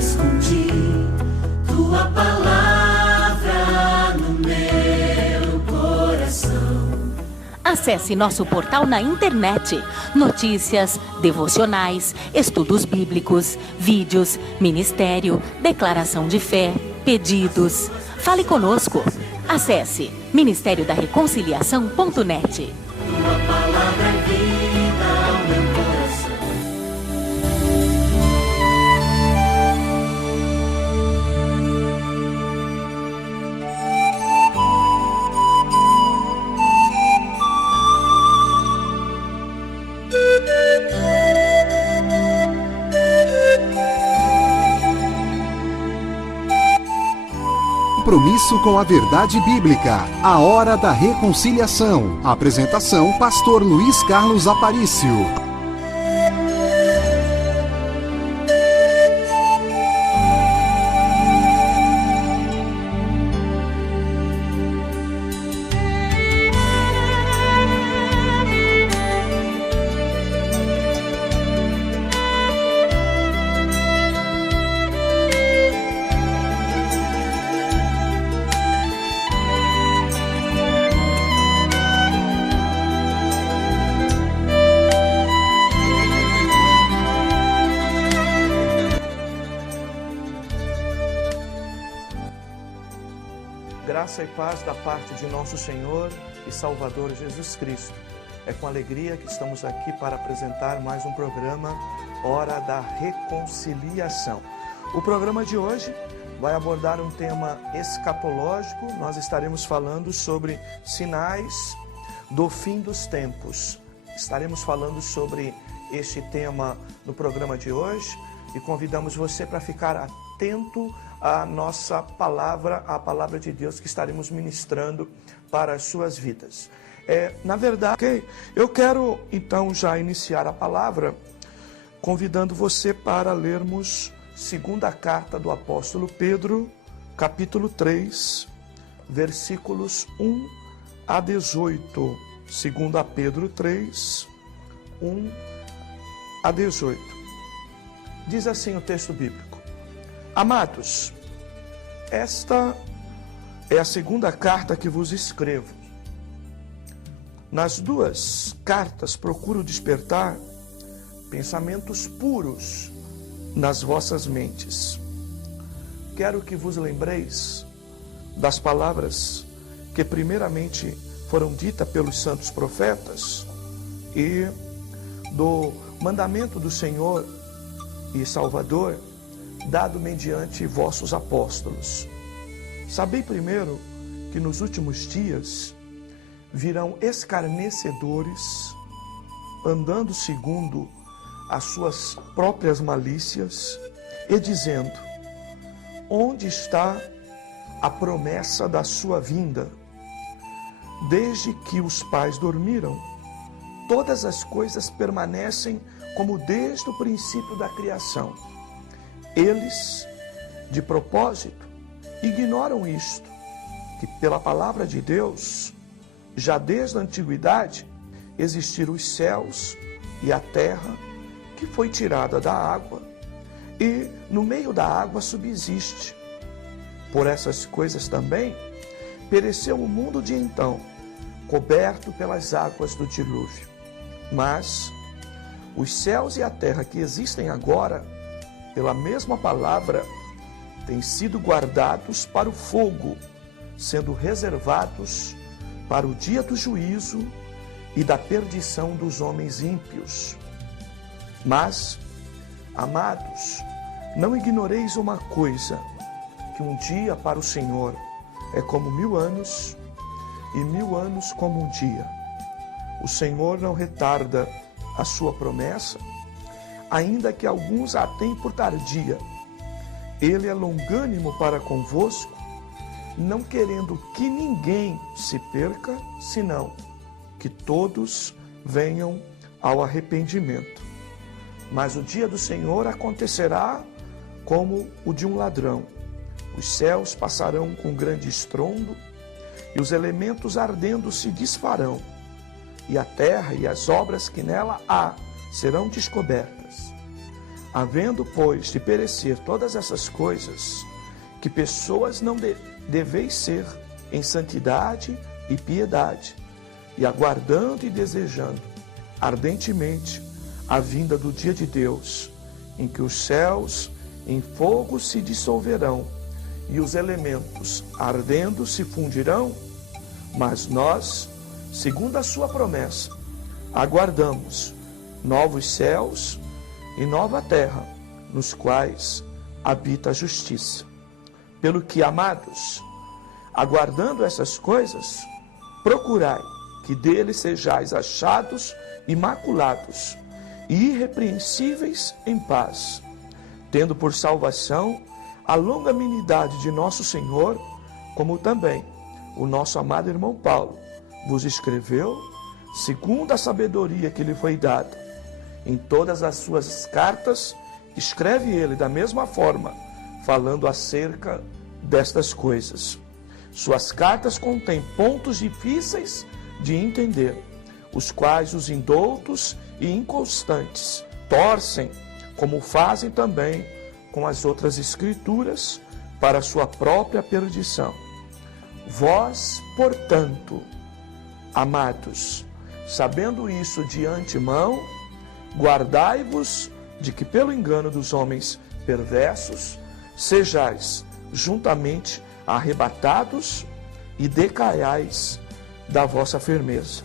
escondi tua palavra no meu coração. Acesse nosso portal na internet. Notícias, devocionais, estudos bíblicos, vídeos, ministério, declaração de fé, pedidos. Fale conosco. Acesse ministériodareconciliação.net. Tua palavra é vida ao meu coração. Compromisso com a verdade bíblica. A Hora da Reconciliação. Apresentação: Pastor Luiz Carlos Aparício. Graça e paz da parte de nosso Senhor e Salvador Jesus Cristo. É com alegria que estamos aqui para apresentar mais um programa, Hora da Reconciliação. O programa de hoje vai abordar um tema escatológico. Nós estaremos falando sobre sinais do fim dos tempos. Estaremos falando sobre este tema no programa de hoje e convidamos você para ficar atento à nossa palavra, a palavra de Deus que estaremos ministrando para as suas vidas. Na verdade, eu quero então já iniciar a palavra convidando você para lermos segunda carta do apóstolo Pedro, capítulo 3, versículos 1 a 18. Segunda Pedro 3, 1 a 18. Diz assim o texto bíblico: Amados, esta é a segunda carta que vos escrevo. Nas duas cartas procuro despertar pensamentos puros nas vossas mentes. Quero que vos lembreis das palavras que primeiramente foram ditas pelos santos profetas e do mandamento do Senhor e Salvador dado mediante vossos apóstolos. Sabei primeiro que nos últimos dias virão escarnecedores, andando segundo as suas próprias malícias, e dizendo: onde está a promessa da sua vinda? Desde que os pais dormiram, todas as coisas permanecem como desde o princípio da criação. Eles, de propósito, ignoram isto, que pela palavra de Deus, já desde a antiguidade, existiram os céus e a terra, que foi tirada da água, e no meio da água subsiste. Por essas coisas também pereceu o mundo de então, coberto pelas águas do dilúvio. Mas os céus e a terra que existem agora, pela mesma palavra, têm sido guardados para o fogo, sendo reservados para o dia do juízo e da perdição dos homens ímpios. Mas, amados, não ignoreis uma coisa, que um dia para o Senhor é como 1000 anos, e 1000 anos como um dia. O Senhor não retarda a sua promessa, ainda que alguns a tenham por tardia. Ele é longânimo para convosco, não querendo que ninguém se perca, senão que todos venham ao arrependimento. Mas o dia do Senhor acontecerá como o de um ladrão. Os céus passarão com grande estrondo, e os elementos ardendo se desfarão, e a terra e as obras que nela há serão descobertas. Havendo, pois, de perecer todas essas coisas, que pessoas não deveis ser em santidade e piedade, e aguardando e desejando ardentemente a vinda do dia de Deus, em que os céus em fogo se dissolverão e os elementos ardendo se fundirão, mas nós, segundo a sua promessa, aguardamos novos céus e nova terra, nos quais habita a justiça. Pelo que, amados, aguardando essas coisas, procurai que dele sejais achados imaculados e irrepreensíveis em paz, tendo por salvação a longanimidade de nosso Senhor, como também o nosso amado irmão Paulo vos escreveu, segundo a sabedoria que lhe foi dada. Em todas as suas cartas, escreve ele da mesma forma, falando acerca destas coisas. Suas cartas contêm pontos difíceis de entender, os quais os indoutos e inconstantes torcem, como fazem também com as outras escrituras, para a sua própria perdição. Vós, portanto, amados, sabendo isso de antemão, guardai-vos de que pelo engano dos homens perversos sejais juntamente arrebatados e decaiais da vossa firmeza.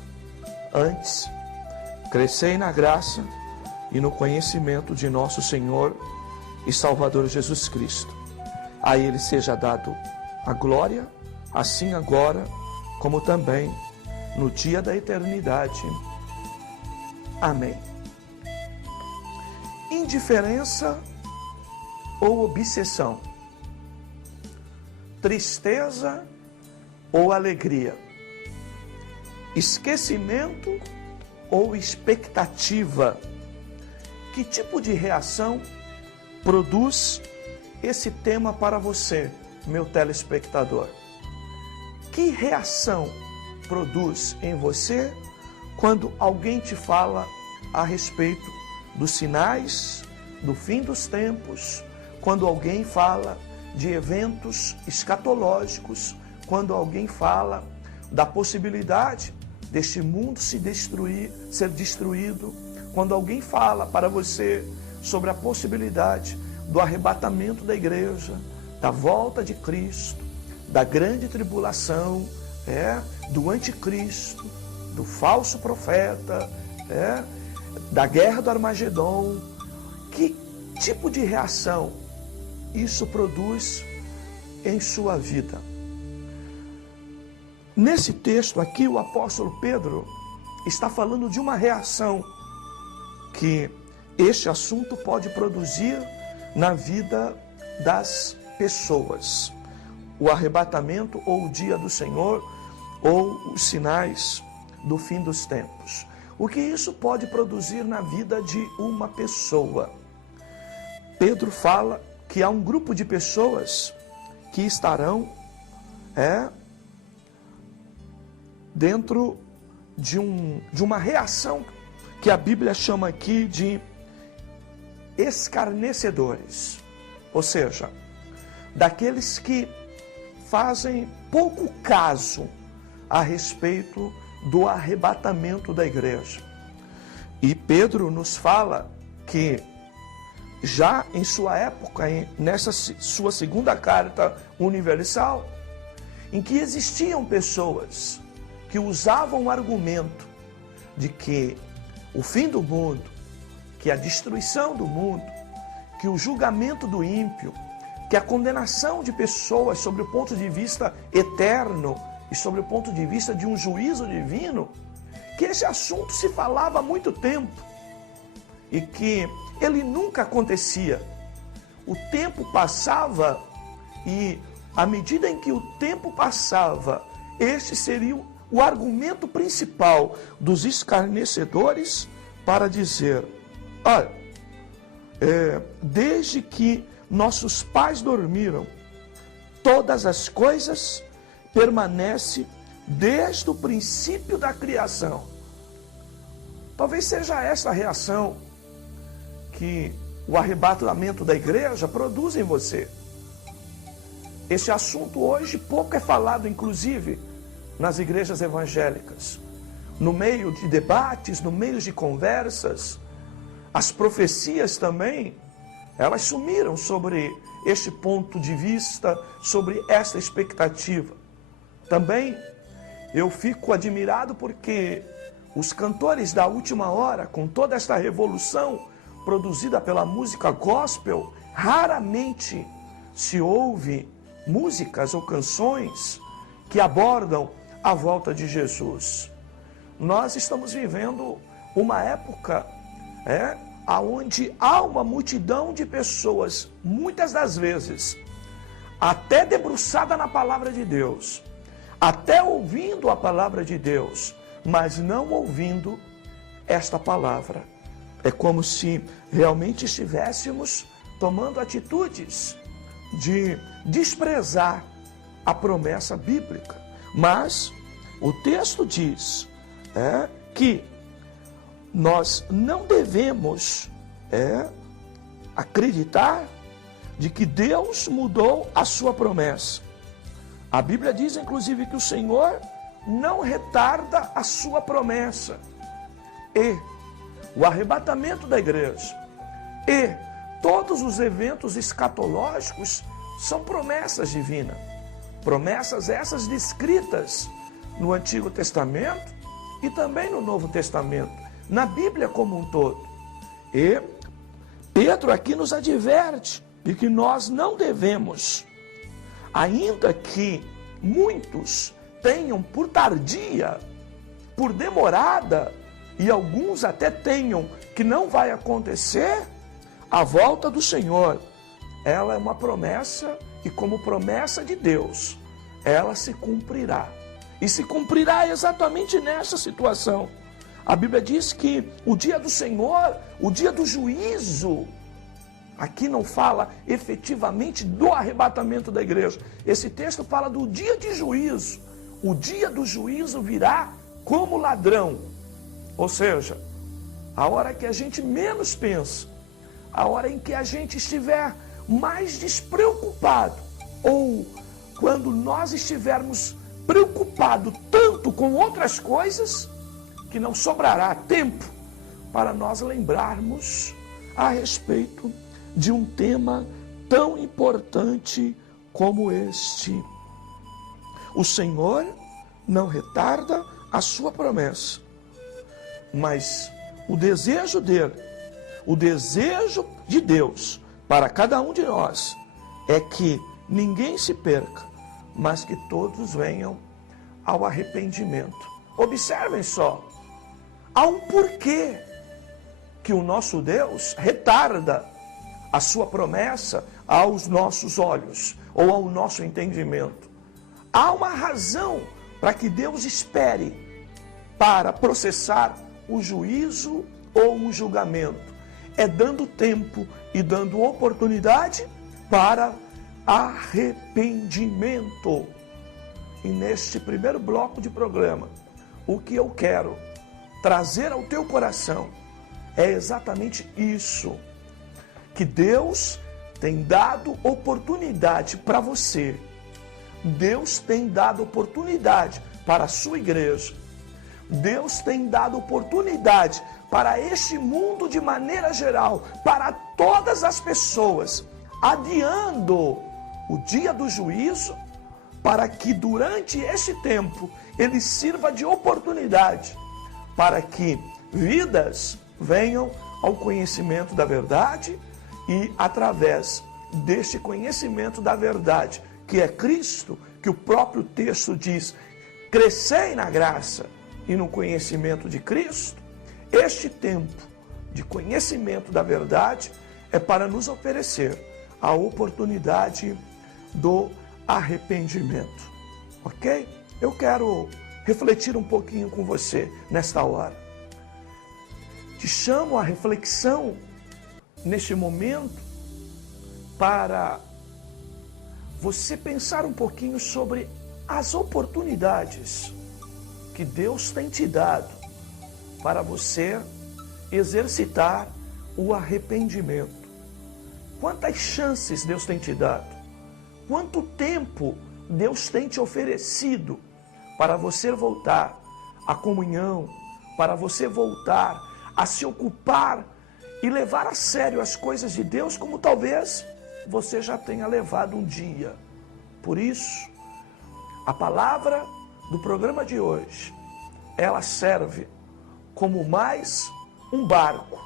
Antes, crescei na graça e no conhecimento de nosso Senhor e Salvador Jesus Cristo. A Ele seja dado a glória, assim agora, como também no dia da eternidade. Amém. Indiferença ou obsessão? Tristeza ou alegria? Esquecimento ou expectativa? Que tipo de reação produz esse tema para você, meu telespectador? Que reação produz em você quando alguém te fala a respeito dos sinais do fim dos tempos, quando alguém fala de eventos escatológicos, quando alguém fala da possibilidade deste mundo se destruir, ser destruído, quando alguém fala para você sobre a possibilidade do arrebatamento da igreja, da volta de Cristo, da grande tribulação, do anticristo, do falso profeta, da guerra do Armagedon. Que tipo de reação isso produz em sua vida? Nesse texto aqui, o apóstolo Pedro está falando de uma reação que este assunto pode produzir na vida das pessoas. O arrebatamento ou o dia do Senhor ou os sinais do fim dos tempos. O que isso pode produzir na vida de uma pessoa? Pedro fala que há um grupo de pessoas que estarão dentro de uma reação que a Bíblia chama aqui de escarnecedores, ou seja, daqueles que fazem pouco caso a respeito do arrebatamento da igreja. E Pedro nos fala que já em sua época, nessa sua segunda carta universal, em que existiam pessoas que usavam o argumento de que o fim do mundo, que a destruição do mundo, que o julgamento do ímpio, que a condenação de pessoas sobre o ponto de vista eterno e sobre o ponto de vista de um juízo divino, que esse assunto se falava há muito tempo e que ele nunca acontecia. O tempo passava e, à medida em que o tempo passava, este seria o argumento principal dos escarnecedores para dizer: olha, desde que nossos pais dormiram, todas as coisas permanecem desde o princípio da criação. Talvez seja essa a reação que o arrebatamento da igreja produz em você. Esse assunto hoje pouco é falado, inclusive, nas igrejas evangélicas. No meio de debates, no meio de conversas, as profecias também, elas sumiram sobre este ponto de vista, sobre esta expectativa. Também eu fico admirado porque os cantores da última hora, com toda esta revolução produzida pela música gospel, raramente se ouve músicas ou canções que abordam a volta de Jesus. Nós estamos vivendo uma época onde há uma multidão de pessoas, muitas das vezes, até debruçada na palavra de Deus, até ouvindo a palavra de Deus, mas não ouvindo esta palavra. É como se realmente estivéssemos tomando atitudes de desprezar a promessa bíblica. Mas o texto diz que nós não devemos acreditar de que Deus mudou a sua promessa. A Bíblia diz, inclusive, que o Senhor não retarda a sua promessa. E o arrebatamento da igreja e todos os eventos escatológicos são promessas divinas. Promessas essas descritas no Antigo Testamento e também no Novo Testamento, na Bíblia como um todo. E Pedro aqui nos adverte de que nós não devemos, ainda que muitos tenham por tardia, por demorada, e alguns até tenham que não vai acontecer, a volta do Senhor, ela é uma promessa, e como promessa de Deus, ela se cumprirá. E se cumprirá exatamente nessa situação. A Bíblia diz que o dia do Senhor, o dia do juízo, aqui não fala efetivamente do arrebatamento da igreja. Esse texto fala do dia de juízo. O dia do juízo virá como ladrão. Ou seja, a hora que a gente menos pensa, a hora em que a gente estiver mais despreocupado, ou quando nós estivermos preocupados tanto com outras coisas, que não sobrará tempo para nós lembrarmos a respeito de um tema tão importante como este. O Senhor não retarda a sua promessa, mas o desejo dele, o desejo de Deus para cada um de nós é que ninguém se perca, mas que todos venham ao arrependimento. Observem só, há um porquê que o nosso Deus retarda a sua promessa aos nossos olhos ou ao nosso entendimento. Há uma razão para que Deus espere para processar o juízo ou o julgamento. É dando tempo e dando oportunidade para arrependimento. E neste primeiro bloco de programa, o que eu quero trazer ao teu coração é exatamente isso, que Deus tem dado oportunidade para você. Deus tem dado oportunidade para a sua igreja. Deus tem dado oportunidade para este mundo de maneira geral, para todas as pessoas, adiando o dia do juízo, para que durante este tempo ele sirva de oportunidade para que vidas venham ao conhecimento da verdade e através deste conhecimento da verdade, que é Cristo, que o próprio texto diz, crescei na graça e no conhecimento de Cristo, este tempo de conhecimento da verdade é para nos oferecer a oportunidade do arrependimento, ok? Eu quero refletir um pouquinho com você nesta hora. Te chamo à reflexão neste momento para você pensar um pouquinho sobre as oportunidades que Deus tem te dado para você exercitar o arrependimento. Quantas chances Deus tem te dado? Quanto tempo Deus tem te oferecido para você voltar à comunhão, para você voltar a se ocupar e levar a sério as coisas de Deus, como talvez você já tenha levado um dia. Por isso, a palavra do programa de hoje, ela serve como mais um barco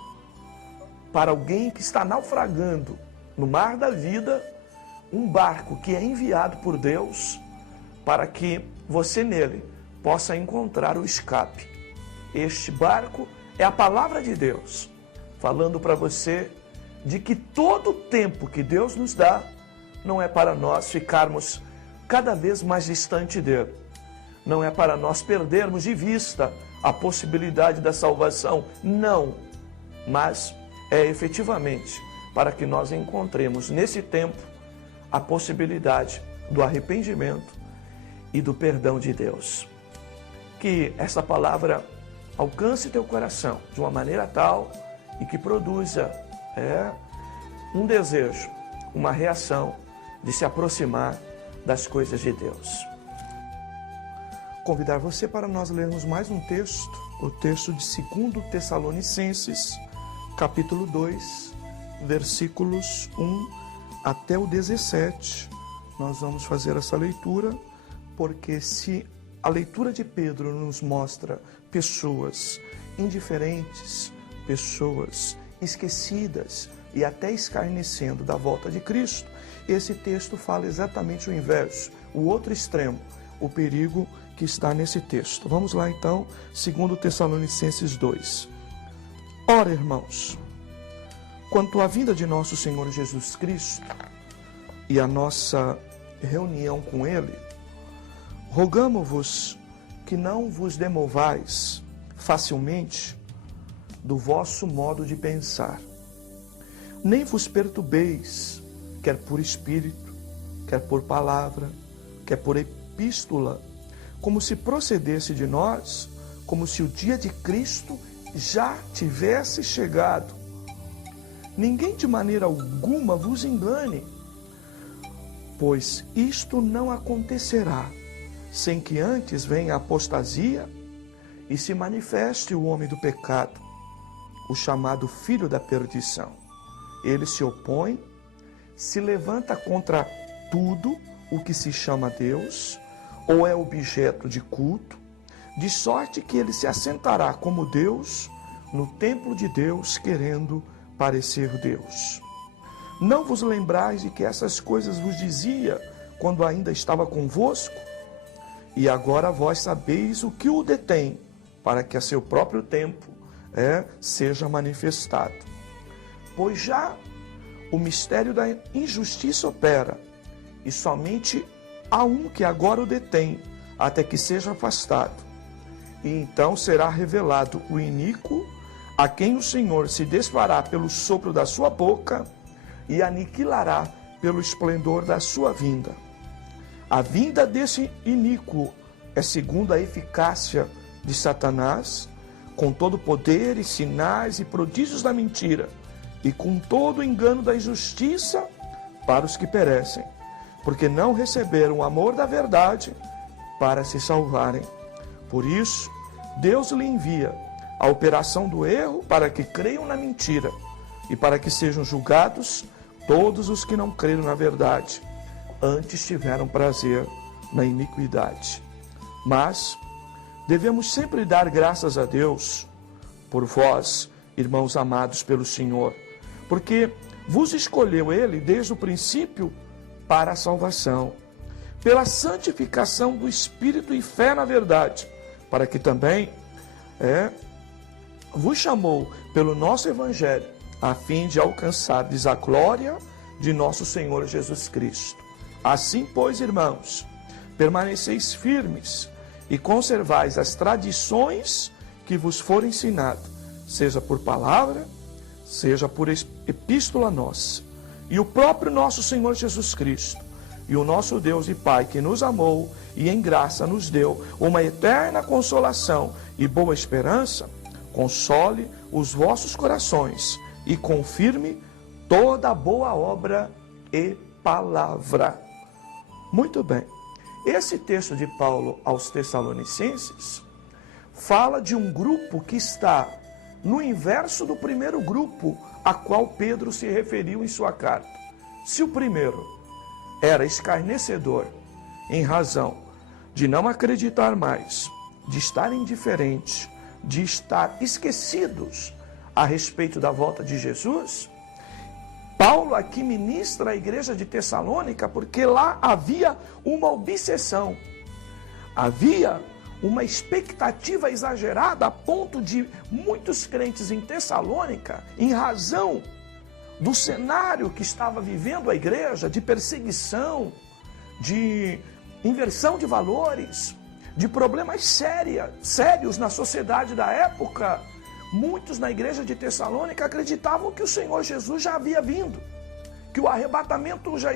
para alguém que está naufragando no mar da vida, um barco que é enviado por Deus para que você nele possa encontrar o escape. Este barco é a palavra de Deus, falando para você de que todo o tempo que Deus nos dá não é para nós ficarmos cada vez mais distante dele. Não é para nós perdermos de vista a possibilidade da salvação, não. Mas é efetivamente para que nós encontremos nesse tempo a possibilidade do arrependimento e do perdão de Deus. Que essa palavra alcance teu coração de uma maneira tal e que produza um desejo, uma reação de se aproximar das coisas de Deus. Convidar você para nós lermos mais um texto, o texto de 2 Tessalonicenses, capítulo 2, versículos 1 até o 17. Nós vamos fazer essa leitura, porque se a leitura de Pedro nos mostra pessoas indiferentes, pessoas esquecidas e até escarnecendo da volta de Cristo, esse texto fala exatamente o inverso, o outro extremo, o perigo que está nesse texto. Vamos lá então, 2 Tessalonicenses 2. Ora, irmãos, quanto à vinda de nosso Senhor Jesus Cristo e a nossa reunião com Ele, rogamo-vos que não vos demovais facilmente do vosso modo de pensar, nem vos perturbeis, quer por espírito, quer por palavra, quer por epístola, como se procedesse de nós, como se o dia de Cristo já tivesse chegado. Ninguém de maneira alguma vos engane, pois isto não acontecerá sem que antes venha a apostasia e se manifeste o homem do pecado, o chamado filho da perdição. Ele se opõe, se levanta contra tudo o que se chama Deus, ou é objeto de culto, de sorte que ele se assentará como Deus no templo de Deus, querendo parecer Deus. Não vos lembrais de que essas coisas vos dizia quando ainda estava convosco? E agora vós sabeis o que o detém, para que a seu próprio tempo seja manifestado. Pois já o mistério da injustiça opera, e somente há um que agora o detém, até que seja afastado. E então será revelado o iníquo, a quem o Senhor se desfará pelo sopro da sua boca e aniquilará pelo esplendor da sua vinda. A vinda desse iníquo é segundo a eficácia de Satanás, com todo o poder e sinais e prodígios da mentira, e com todo o engano da injustiça para os que perecem, porque não receberam o amor da verdade para se salvarem. Por isso, Deus lhe envia a operação do erro para que creiam na mentira e para que sejam julgados todos os que não creram na verdade, antes tiveram prazer na iniquidade. Mas devemos sempre dar graças a Deus por vós, irmãos amados pelo Senhor, porque vos escolheu Ele desde o princípio para a salvação, pela santificação do Espírito e fé na verdade, para que também vos chamou pelo nosso Evangelho, a fim de alcançardes a glória de nosso Senhor Jesus Cristo. Assim, pois, irmãos, permaneceis firmes e conservais as tradições que vos foram ensinadas, seja por palavra, seja por epístola nossa. E o próprio nosso Senhor Jesus Cristo, e o nosso Deus e Pai, que nos amou e em graça nos deu uma eterna consolação e boa esperança, console os vossos corações e confirme toda boa obra e palavra. Muito bem. Esse texto de Paulo aos Tessalonicenses fala de um grupo que está no inverso do primeiro grupo a qual Pedro se referiu em sua carta. Se o primeiro era escarnecedor em razão de não acreditar mais, de estar indiferente, de estar esquecidos a respeito da volta de Jesus, Paulo aqui ministra a igreja de Tessalônica porque lá havia uma obsessão, havia uma expectativa exagerada a ponto de muitos crentes em Tessalônica, em razão do cenário que estava vivendo a igreja, de perseguição, de inversão de valores, de problemas sérios na sociedade da época, muitos na igreja de Tessalônica acreditavam que o Senhor Jesus já havia vindo, que o arrebatamento já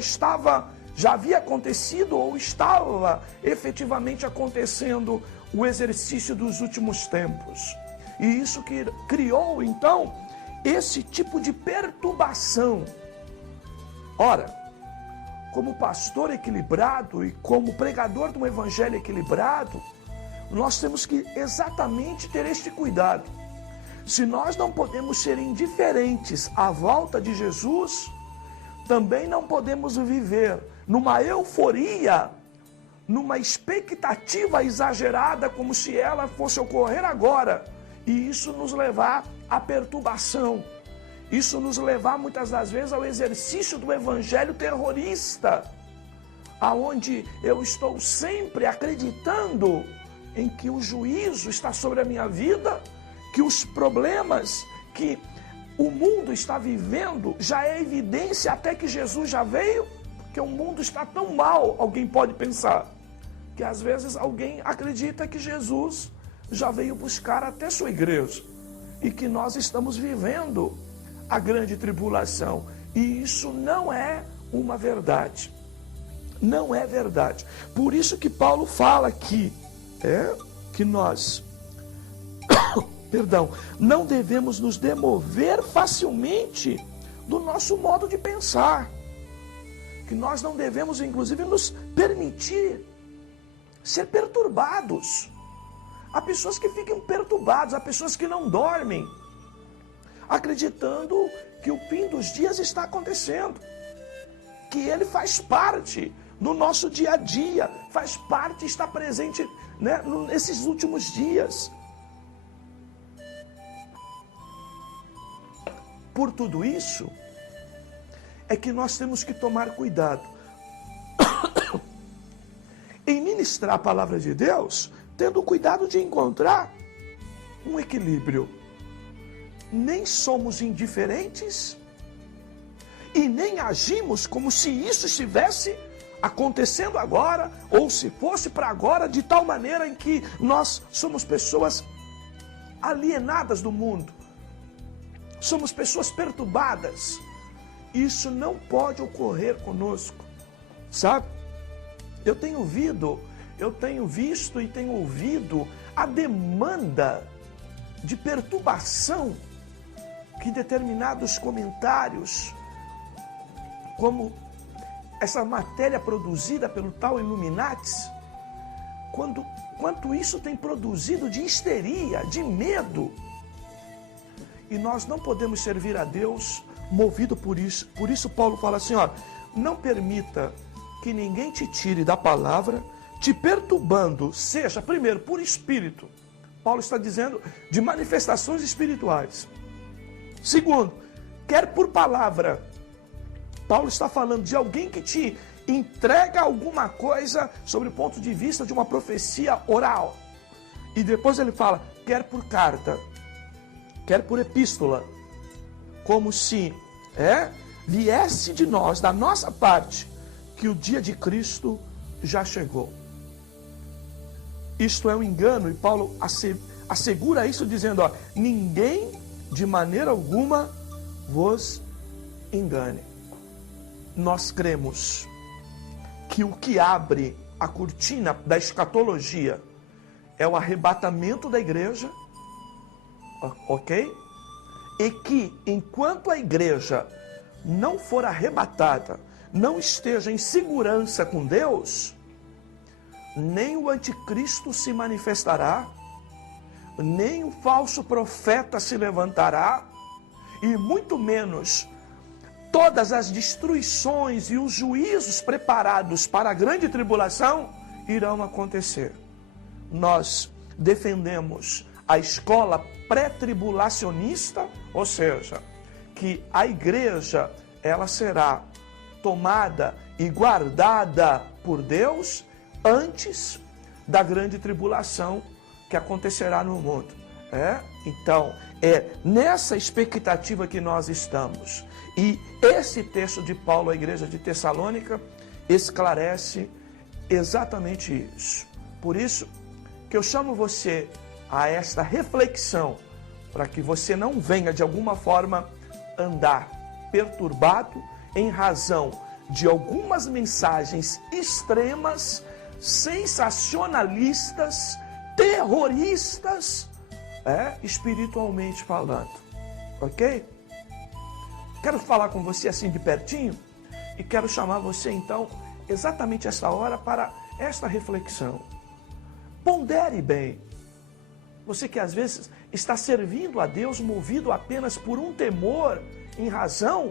havia acontecido ou estava efetivamente acontecendo o exercício dos últimos tempos. E isso que criou, então, esse tipo de perturbação. Ora, como pastor equilibrado e como pregador de um evangelho equilibrado, nós temos que exatamente ter este cuidado. Se nós não podemos ser indiferentes à volta de Jesus, também não podemos viver numa euforia, numa expectativa exagerada, como se ela fosse ocorrer agora, e isso nos levar à perturbação, isso nos levar muitas das vezes ao exercício do evangelho terrorista, aonde eu estou sempre acreditando em que o juízo está sobre a minha vida, que os problemas que o mundo está vivendo já é evidência até que Jesus já veio, porque o mundo está tão mal, alguém pode pensar, que às vezes alguém acredita que Jesus já veio buscar até sua igreja e que nós estamos vivendo a grande tribulação, e isso não é uma verdade, não é verdade. Por isso que Paulo fala aqui, que nós não devemos nos demover facilmente do nosso modo de pensar, que nós não devemos inclusive nos permitir ser perturbados. Há pessoas que ficam perturbadas, há pessoas que não dormem, acreditando que o fim dos dias está acontecendo, que ele faz parte do nosso dia a dia, faz parte, está presente, nesses últimos dias. Por tudo isso, é que nós temos que tomar cuidado em ministrar a palavra de Deus, tendo cuidado de encontrar um equilíbrio. Nem somos indiferentes e nem agimos como se isso estivesse acontecendo agora, ou se fosse para agora, de tal maneira em que nós somos pessoas alienadas do mundo, somos pessoas perturbadas. Isso não pode ocorrer conosco, sabe? Eu tenho visto e tenho ouvido a demanda de perturbação que determinados comentários, como essa matéria produzida pelo tal Illuminatis, quanto isso tem produzido de histeria, de medo. E nós não podemos servir a Deus movido por isso. Por isso Paulo fala assim, não permita que ninguém te tire da palavra, te perturbando, seja, primeiro, por espírito. Paulo está dizendo de manifestações espirituais. Segundo, quer por palavra. Paulo está falando de alguém que te entrega alguma coisa sobre o ponto de vista de uma profecia oral. E depois ele fala, quer por carta, quer por epístola, como se viesse de nós, da nossa parte, que o dia de Cristo já chegou. Isto é um engano, e Paulo assegura isso dizendo, ninguém de maneira alguma vos engane. Nós cremos que o que abre a cortina da escatologia é o arrebatamento da igreja, ok? E que enquanto a igreja não for arrebatada, não esteja em segurança com Deus, nem o anticristo se manifestará, nem o falso profeta se levantará, e muito menos todas as destruições e os juízos preparados para a grande tribulação irão acontecer. Nós defendemos a escola pré-tribulacionista, ou seja, que a igreja ela será tomada e guardada por Deus antes da grande tribulação que acontecerá no mundo. Então, é nessa expectativa que nós estamos. E esse texto de Paulo à igreja de Tessalônica esclarece exatamente isso. Por isso que eu chamo você a esta reflexão, para que você não venha de alguma forma andar perturbado em razão de algumas mensagens extremas, sensacionalistas, terroristas, espiritualmente falando, ok? Quero falar com você assim de pertinho e quero chamar você então exatamente esta hora para esta reflexão. Pondere bem. Você que às vezes está servindo a Deus movido apenas por um temor em razão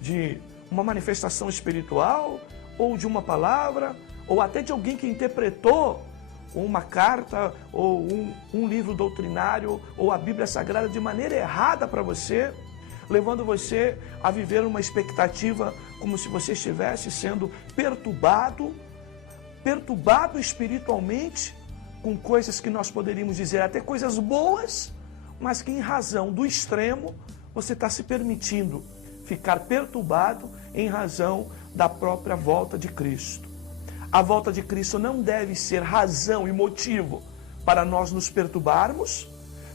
de uma manifestação espiritual ou de uma palavra ou até de alguém que interpretou uma carta ou um livro doutrinário ou a Bíblia Sagrada de maneira errada para você, levando você a viver uma expectativa como se você estivesse sendo perturbado espiritualmente com coisas que nós poderíamos dizer até coisas boas, mas que em razão do extremo você está se permitindo ficar perturbado em razão da própria volta de Cristo. A volta de Cristo não deve ser razão e motivo para nós nos perturbarmos,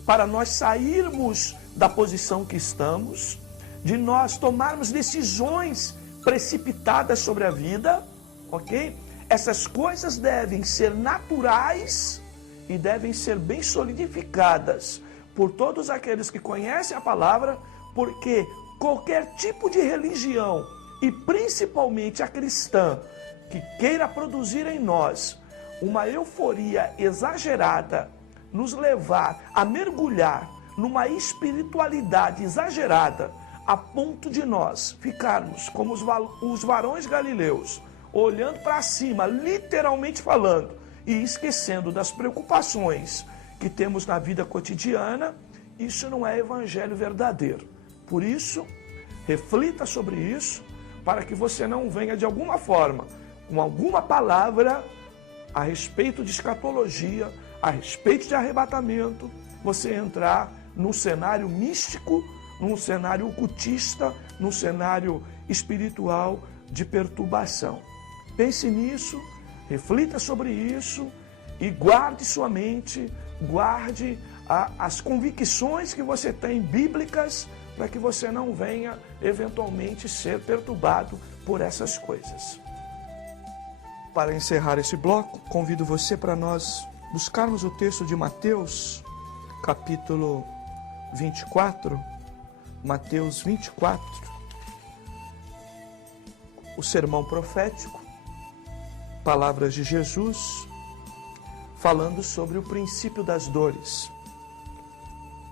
para nós sairmos da posição que estamos, de nós tomarmos decisões precipitadas sobre a vida, ok? Essas coisas devem ser naturais e devem ser bem solidificadas por todos aqueles que conhecem a palavra, porque qualquer tipo de religião, e principalmente a cristã, que queira produzir em nós uma euforia exagerada, nos levar a mergulhar numa espiritualidade exagerada, a ponto de nós ficarmos como os varões galileus, olhando para cima, literalmente falando, e esquecendo das preocupações que temos na vida cotidiana, isso não é evangelho verdadeiro. Por isso, reflita sobre isso, para que você não venha de alguma forma, com alguma palavra a respeito de escatologia, a respeito de arrebatamento, você entrar num cenário místico, num cenário ocultista, num cenário espiritual de perturbação. Pense nisso, reflita sobre isso e guarde sua mente, guarde as convicções que você tem bíblicas, para que você não venha eventualmente ser perturbado por essas coisas. Para encerrar esse bloco, convido você para nós buscarmos o texto de Mateus, capítulo 24, Mateus 24, o sermão profético, palavras de Jesus, falando sobre o princípio das dores.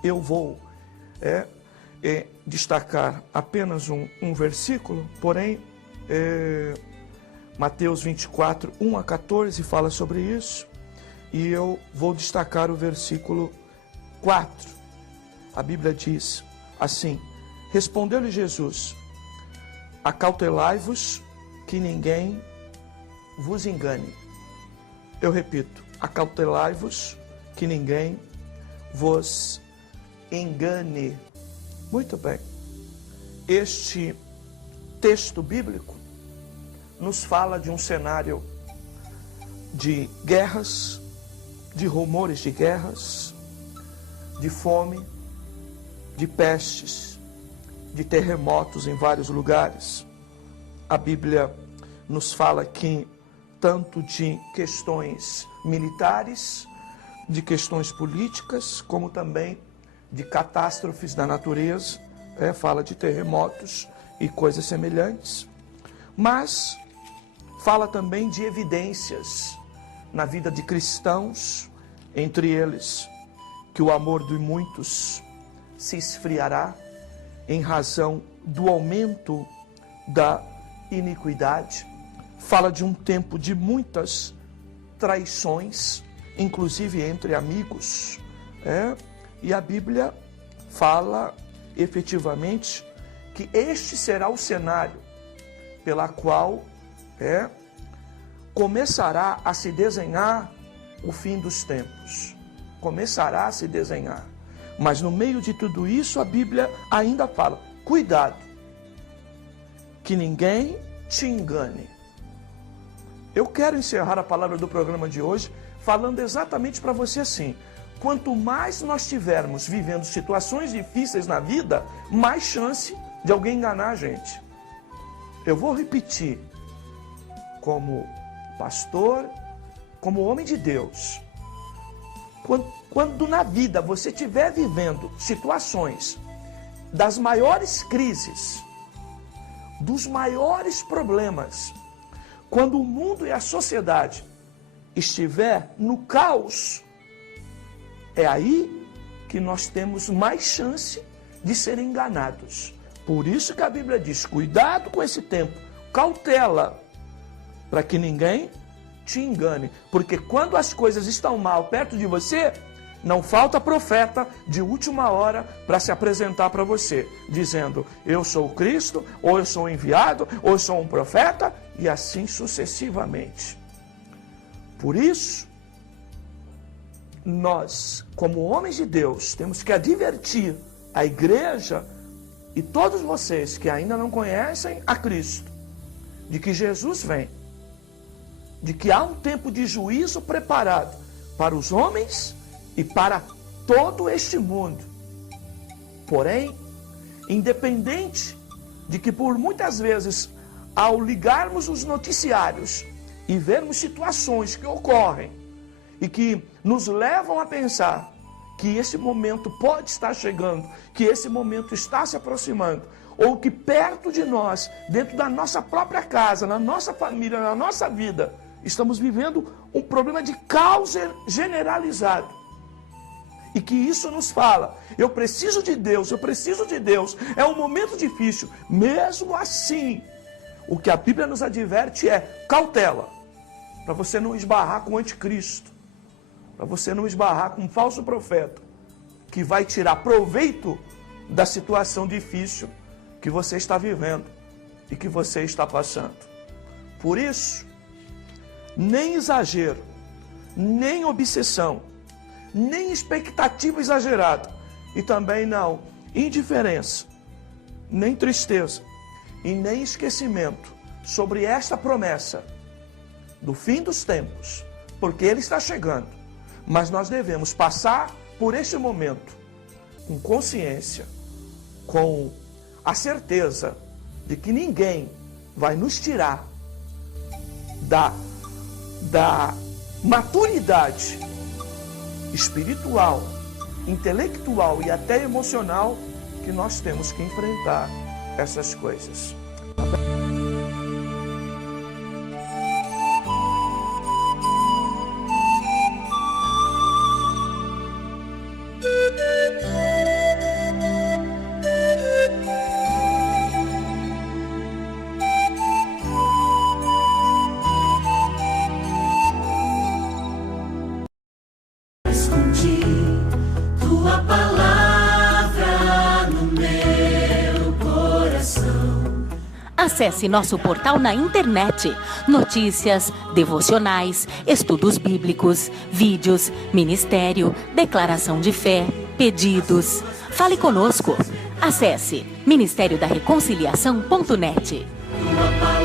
Eu vou destacar apenas um versículo, porém, Mateus 24, 1 a 14 fala sobre isso, e eu vou destacar o versículo 4. A Bíblia diz assim: respondeu-lhe Jesus: acautelai-vos que ninguém vos engane. Eu repito, acautelai-vos que ninguém vos engane. Muito bem. Este texto bíblico nos fala de um cenário de guerras, de rumores de guerras, de fome, de pestes, de terremotos em vários lugares. A Bíblia nos fala aqui tanto de questões militares, de questões políticas, como também de catástrofes da natureza, fala de terremotos e coisas semelhantes, mas fala também de evidências na vida de cristãos, entre eles que o amor de muitos se esfriará em razão do aumento da iniquidade. Fala de um tempo de muitas traições, inclusive entre amigos, e a Bíblia fala efetivamente que este será o cenário pela qual começará a se desenhar o fim dos tempos. Começará a se desenhar. Mas no meio de tudo isso, a Bíblia ainda fala: cuidado, que ninguém te engane. Eu quero encerrar a palavra do programa de hoje falando exatamente para você assim: quanto mais nós tivermos vivendo situações difíceis na vida, mais chance de alguém enganar a gente. Eu vou repetir, como pastor, como homem de Deus, quando na vida você estiver vivendo situações das maiores crises, dos maiores problemas, quando o mundo e a sociedade estiver no caos, é aí que nós temos mais chance de ser enganados. Por isso que a Bíblia diz: cuidado com esse tempo, cautela, para que ninguém te engane. Porque quando as coisas estão mal perto de você, não falta profeta de última hora para se apresentar para você, dizendo: eu sou o Cristo, ou eu sou o enviado, ou eu sou um profeta, e assim sucessivamente. Por isso, nós, como homens de Deus, temos que advertir a igreja e todos vocês que ainda não conhecem a Cristo, de que Jesus vem, de que há um tempo de juízo preparado para os homens e para todo este mundo. Porém, independente de que por muitas vezes, ao ligarmos os noticiários e vermos situações que ocorrem e que nos levam a pensar que esse momento pode estar chegando, que esse momento está se aproximando, ou que perto de nós, dentro da nossa própria casa, na nossa família, na nossa vida, estamos vivendo um problema de caos generalizado. E que isso nos fala: eu preciso de Deus, é um momento difícil. Mesmo assim, o que a Bíblia nos adverte é cautela, para você não esbarrar com o anticristo, para você não esbarrar com um falso profeta, que vai tirar proveito da situação difícil que você está vivendo e que você está passando. Por isso, nem exagero, nem obsessão, nem expectativa exagerada, e também não indiferença, nem tristeza, e nem esquecimento sobre esta promessa do fim dos tempos, porque ele está chegando. Mas nós devemos passar por este momento com consciência, com a certeza de que ninguém vai nos tirar da maturidade espiritual, intelectual e até emocional que nós temos que enfrentar essas coisas. Escondi tua palavra no meu coração. Acesse nosso portal na internet. Notícias, devocionais, estudos bíblicos, vídeos, ministério, declaração de fé, pedidos. Fale conosco. Acesse ministériodareconciliação.net. Tua palavra